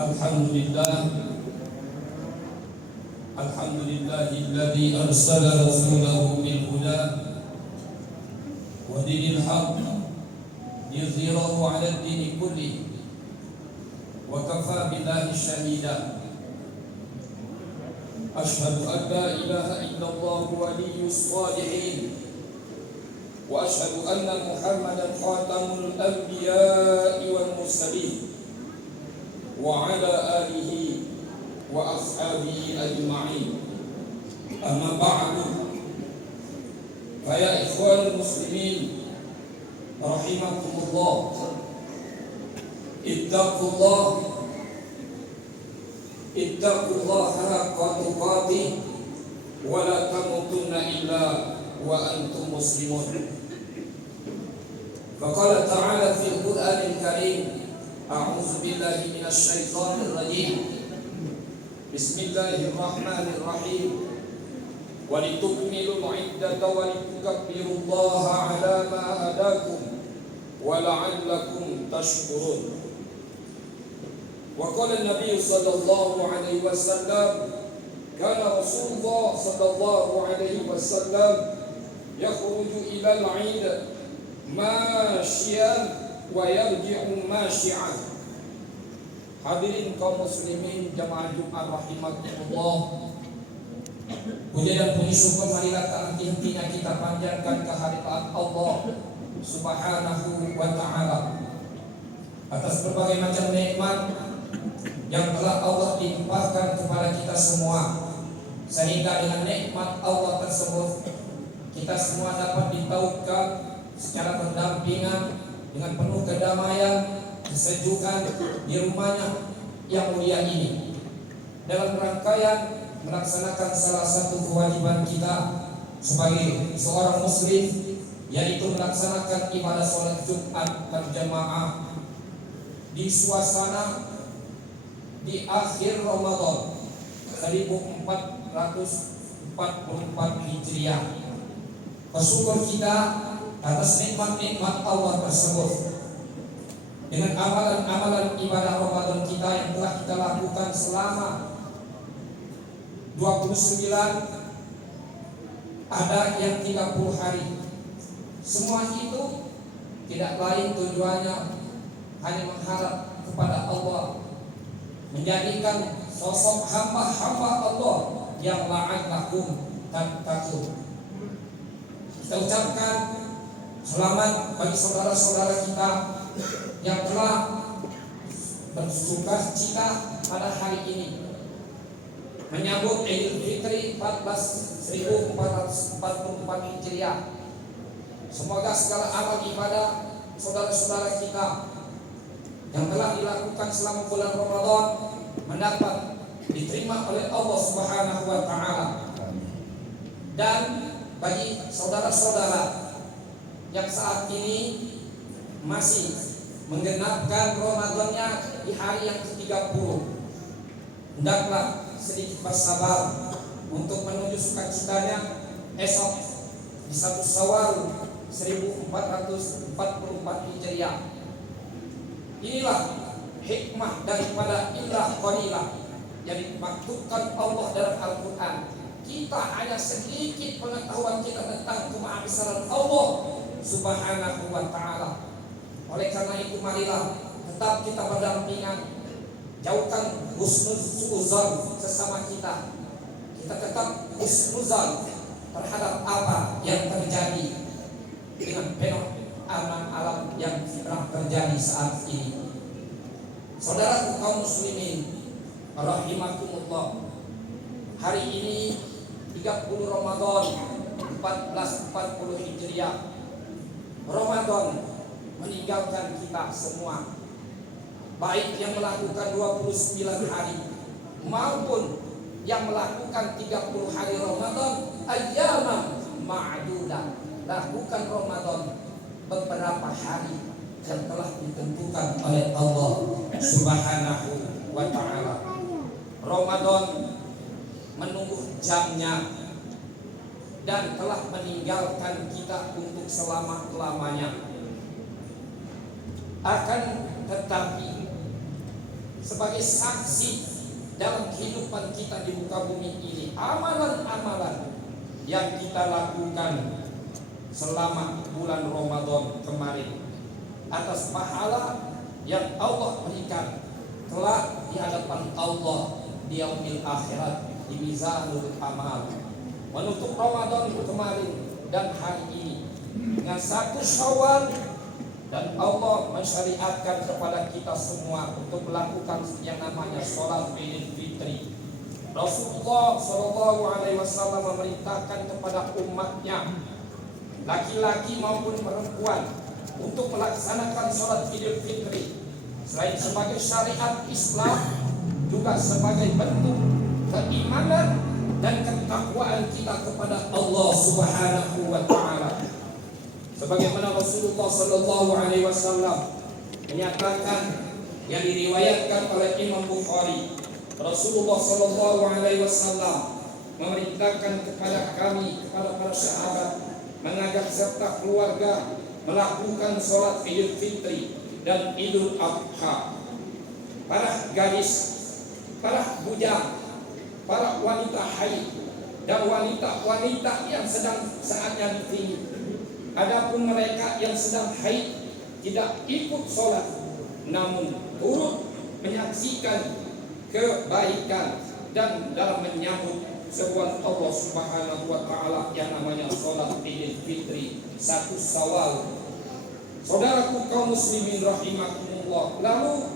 Alhamdulillah, alhamdulillahilladzi arsala rasulahu bil huda wa dinil haqq liyuzhirahu 'ala ad-dini kullihi wa kafa billahi shahida. Ashhadu an la ilaha illallah waliyyus shalihin wa ashhadu anna Muhammadan khatamul anbiya'i wal mursalin wa ala alihi wa ashabihi ajma'in. Amma ba'du, fa ya ikhwanul muslimin rahimakumullah, ittaqullaha haqqa tuqatih wa la tamutunna illa wa antum muslimun. Faqala ta'ala fil Qur'anil Karim, a'udzu billahi minasy syaithanir rajim. Bismillahirrahmanirrahim. Walitukmilul 'iddata wa litukabbirullaha 'ala ma hadakum wa la'allakum tashkurun. Wa qala an-nabiy sallallahu alaihi wasallam, kana Rasulullah sallallahu alaihi wasallam yakhruju ila al-'id masyian wa yarji'u masyi'an. Hadirin kaum muslimin jamaah Jumat rahimakumullah, puja dan puji syukur marilah tak henti-hentinya kita panjatkan kehadirat Allah Subhanahu wa ta'ala atas berbagai macam nikmat yang telah Allah limpahkan kepada kita semua, sehingga dengan nikmat Allah tersebut kita semua dapat ditaukan secara berdampingan dengan penuh kedamaian, kesejukan di rumahnya yang mulia ini, dalam rangkaian melaksanakan salah satu kewajiban kita sebagai seorang muslim, yaitu melaksanakan ibadah sholat Jumat berjamaah di suasana di akhir Ramadan 1444 Hijriah. Bersyukur kita atas nikmat-nikmat Allah tersebut dengan amalan-amalan ibadah Ramadan kita yang telah kita lakukan selama 29, ada yang 30 hari. Semua itu tidak lain tujuannya hanya mengharap kepada Allah, menjadikan sosok hamba-hamba Allah yang la'allakum tattaqun. Kita ucapkan selamat bagi saudara-saudara kita yang telah bersuka cita pada hari ini menyambut Idul Fitri 1444 Hijriah. Semoga segala amal ibadah saudara-saudara kita yang telah dilakukan selama bulan Ramadan mendapat diterima oleh Allah Subhanahu wa ta'ala. Dan bagi saudara-saudara yang saat ini masih menggenapkan Ramadannya di hari yang ke-30, hendaklah sedikit bersabar untuk menuju sukacitanya esok di 1 Syawal 1444 Hijriah. Inilah hikmah daripada ilah qalilah yang dimaksudkan Allah dalam Al-Quran. Kita hanya sedikit pengetahuan kita tentang kemahabesaran Allah Subhanahu wa ta'ala. Oleh karena itu marilah tetap kita berdampingan, jauhkan husnuzan sesama kita. Kita tetap husnuzan terhadap apa yang terjadi dengan fenomena alam yang sedang terjadi saat ini. Saudara kaum muslimin rahimakumullah, hari ini 30 Ramadan 1440 Hijriah. Ramadan meninggalkan kita semua, baik yang melakukan 29 hari maupun yang melakukan 30 hari Ramadan ayyaman ma'dudah. Lakukan Ramadan beberapa hari yang telah ditentukan oleh Allah Subhanahu wa ta'ala. Ramadan menunggu jamnya dan telah meninggalkan kita untuk selama-lamanya. Akan tetapi sebagai saksi dalam kehidupan kita di muka bumi ini. Amalan-amalan yang kita lakukan selama bulan Ramadan kemarin, atas pahala yang Allah berikan kelak di hadapan Allah di yaumil akhirat, di mizanul amal. Menutup Ramadan kemarin dan hari ini dengan 1 Syawal, dan Allah mensyariatkan kepada kita semua untuk melakukan yang namanya sholat Idul Fitri. Rasulullah SAW memerintahkan kepada umatnya, laki-laki maupun perempuan, untuk melaksanakan sholat Idul Fitri selain sebagai syariat Islam, juga sebagai bentuk keimanan dan ketakwaan kita kepada Allah Subhanahu wa Ta'ala. Sebagaimana Rasulullah sallallahu alaihi wasallam menyatakan, yang diriwayatkan oleh Imam Bukhari, Rasulullah sallallahu alaihi wasallam memerintahkan kepada kami, kepada para sahabat, mengajak serta keluarga melakukan sholat Idul Fitri dan Idul Adha. Para gadis, para bujang, para wanita haid, dan wanita-wanita yang sedang saatnya ditinggi. Adapun mereka yang sedang haid tidak ikut sholat, namun turut menyaksikan kebaikan dan dalam menyambut seruan Allah Subhanahu wa Ta'ala yang namanya sholat Idul Fitri 1 Syawal. Saudaraku kaum muslimin rahimakumullah, lalu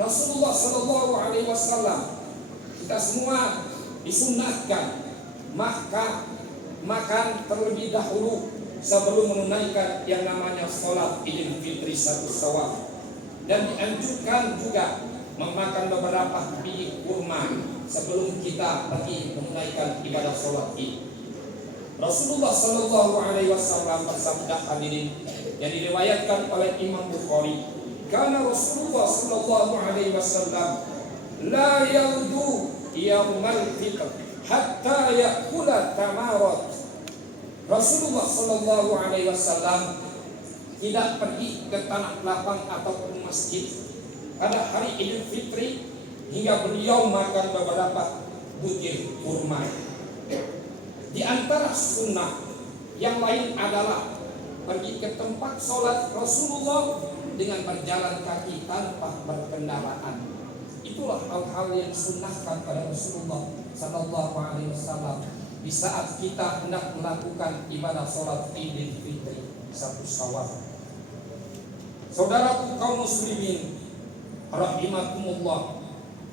Rasulullah sallallahu alaihi wasallam, kita semua disunnahkan makan terlebih dahulu sebelum menunaikan yang namanya sholat Idul Fitri 1 Syawal, dan dianjurkan juga memakan beberapa biji kurma sebelum kita pergi menunaikan ibadah sholat Id. Rasulullah sallallahu alaihi wasallam bersabda, hadirin, yang diriwayatkan oleh Imam Bukhari, karena Rasulullah sallallahu alaihi wasallam la yaudu yaumal fitr hatta yakula tamarat. Rasulullah sallallahu alaihi wasallam tidak pergi ke tanah lapang ataupun masjid pada hari Idul Fitri hingga beliau makan beberapa butir kurma. Di antara sunnah yang lain adalah pergi ke tempat sholat Rasulullah dengan berjalan kaki tanpa berkendaraan. Itulah hal-hal yang disunnahkan pada Rasulullah sallallahu alaihi wasallam di saat kita hendak melakukan ibadah sholat Idul Fitri 1 Syawal. Saudaraku kaum muslimin rahimakumullah,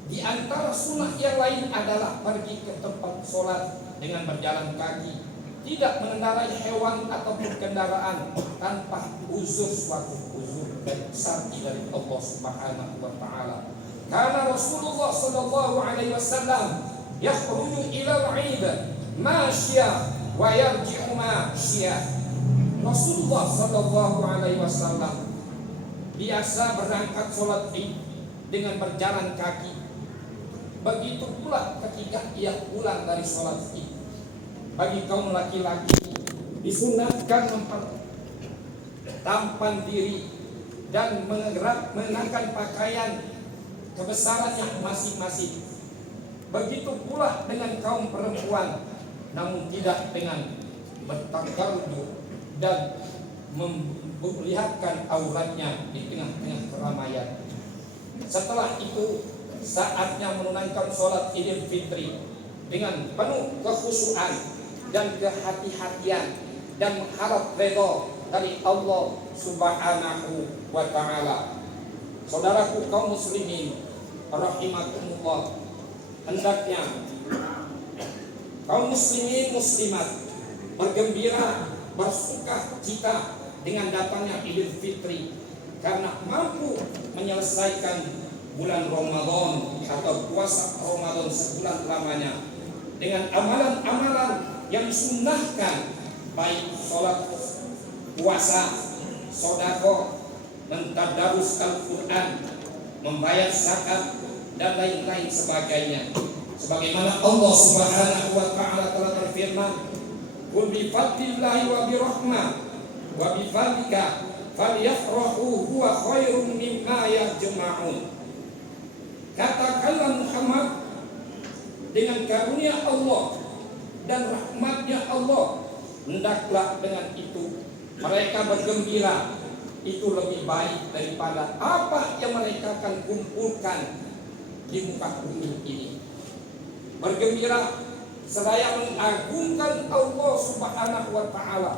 di antara sunnah yang lain adalah pergi ke tempat sholat dengan berjalan kaki, tidak mengendarai hewan ataupun kendaraan tanpa suatu uzur dan syar'i dari Allah Subhanahu wa Ta'ala. Karena Rasulullah sallallahu alaihi wasallam yakhruju ila al-'id masya wa yarji'u masya. Rasulullah sallallahu alaihi wasallam biasa berangkat sholat Id dengan berjalan kaki. Begitu pula ketika ia pulang dari sholat Id. Bagi kaum laki-laki disunatkan tampan diri dan mengenakan pakaian kebesarannya masing-masing. Begitu pula dengan kaum perempuan, namun tidak dengan bertakarrud dan memperlihatkan auratnya di tengah-tengah keramaian. Setelah itu saatnya menunaikan sholat Idul Fitri dengan penuh kekhusyuan dan kehati-hatian dan mengharap redha dari Allah Subhanahu wa Ta'ala. Saudaraku kaum muslimin rahimakumullah, hendaknya kaum muslimin muslimat bergembira, bersuka cita dengan datangnya Idul Fitri, karena mampu menyelesaikan bulan Ramadan atau puasa Ramadan sebulan lamanya dengan amalan-amalan yang disunnahkan, baik sholat, puasa, sedekah, mentadarus Al-Quran, membayar zakat, dan lain-lain sebagainya. Sebagaimana Allah Subhanahu wa Ta'ala telah berfirman, "Qul bi fadlillahi wa bi rahmah wa bi fadlika falyafrahu huwa khairum mimma yajma'un." Katakanlah Muhammad, dengan karunia Allah dan rahmatnya Allah, hendaklah dengan itu mereka bergembira. Itu lebih baik daripada apa yang mereka akan kumpulkan di muka bumi ini. Bergembira seraya mengagungkan Allah Subhanahu wa Ta'ala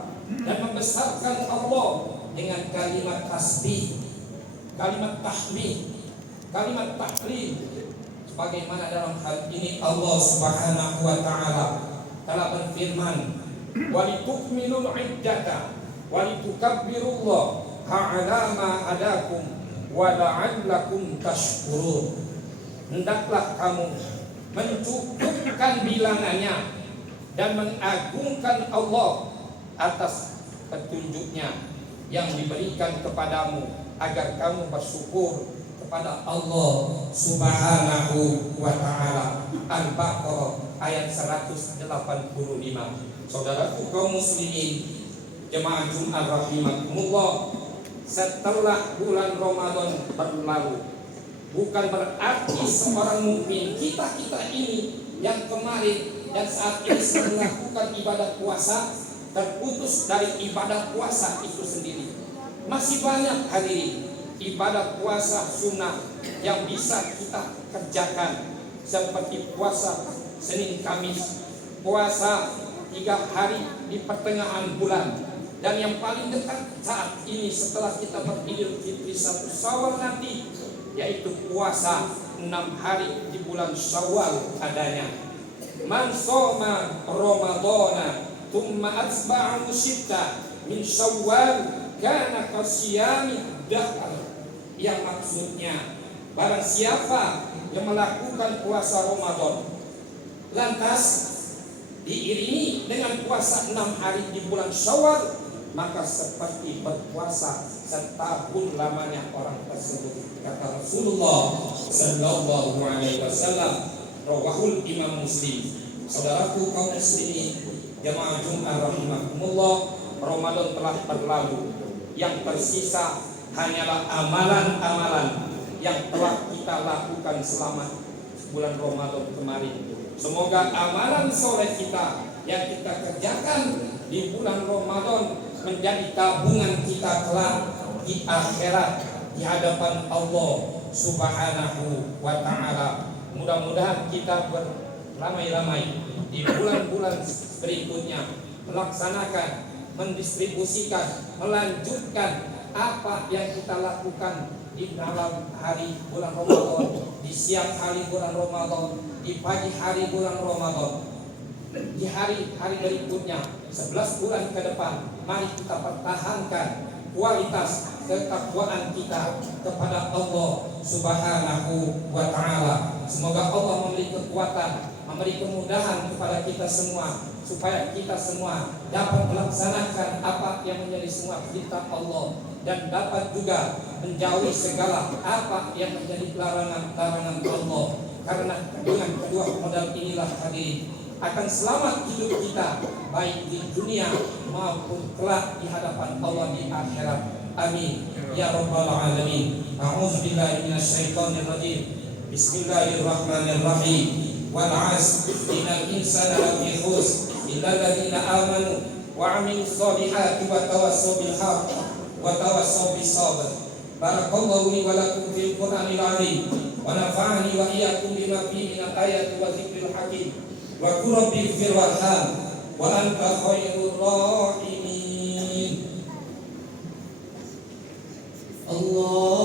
dan membesarkan Allah dengan kalimat tasbih, kalimat tahmid, kalimat tahlil. Sebagaimana dalam hal ini Allah Subhanahu wa Ta'ala telah berfirman, walitukmilul iddata walitukabbirullah ala ma hadakum wa la'allakum tashkurun. Hendaklah kamu mencukupkan bilangannya dan mengagungkan Allah atas petunjuknya yang diberikan kepadamu agar kamu bersyukur kepada Allah Subhanahu wa Ta'ala. Al-Baqarah ayat 185. Saudaraku kaum muslimin, jemaah Jumat rahimakumullah, setelah bulan Ramadan berlalu, bukan berarti seorang mukmin kita ini yang kemarin dan saat ini sedang melakukan ibadah puasa terputus dari ibadah puasa itu sendiri. Masih banyak hadirin ibadah puasa sunnah yang bisa kita kerjakan, seperti puasa Senin Kamis, puasa 3 hari di pertengahan bulan, dan yang paling dekat saat ini setelah kita beridul fitri 1 Syawal nanti, yaitu puasa 6 hari di bulan Syawal adanya. Man shoma Ramadana thumma atba'ahu sitta min Syawal kana kasiyami dahr. Yang maksudnya, barang siapa yang melakukan puasa Ramadan lantas diiringi dengan puasa 6 hari di bulan Syawal, maka seperti berpuasa setahun lamanya orang tersebut, kata Rasulullah sallallahu alaihi wasallam. Rawahul Imam Muslim. Saudaraku kaum muslimin, jemaah Jumat rahimakumullah, Ramadan telah berlalu. Yang tersisa hanyalah amalan-amalan yang telah kita lakukan selama bulan Ramadan kemarin. Semoga amalan soleh kita yang kita kerjakan di bulan Ramadan menjadi tabungan kita kelak di akhirat di hadapan Allah Subhanahu wa Ta'ala. Mudah-mudahan kita beramai-ramai di bulan-bulan berikutnya melaksanakan, mendistribusikan, melanjutkan apa yang kita lakukan di dalam hari bulan Ramadan, di siang hari bulan Ramadan, di pagi hari bulan Ramadan, di hari-hari berikutnya, 11 bulan ke depan. Mari kita pertahankan kualitas ketakwaan kita kepada Allah Subhanahu wa Ta'ala. Semoga Allah memberi kekuatan, memberi kemudahan kepada kita semua, supaya kita semua dapat melaksanakan apa yang menjadi semua perintah Allah, dan dapat juga menjauhi segala apa yang menjadi larangan-larangan Allah. Karena dengan kedua modal inilah hadirin akan selamat hidup kita, baik di dunia maupun kelak di hadapan Allah di akhirat. Amin ya rabbal alamin. A'udzubillahi minasyaitonir rajim. Bismillahirrahmanirrahim. Wal 'asr innal insana lafi khusr illal ladzina amanu wa 'amilus solihati wa tawassaw bil haqq wa tawassaw bis sabr. Barakallahu li wa lakum fil Qur'anil 'azim wa nafa'ani wa iyyakum bima fihi minal ayati wa dzikril hakim. Wa qul rabbi ighfir warham wa anta khairur rahimin. Allah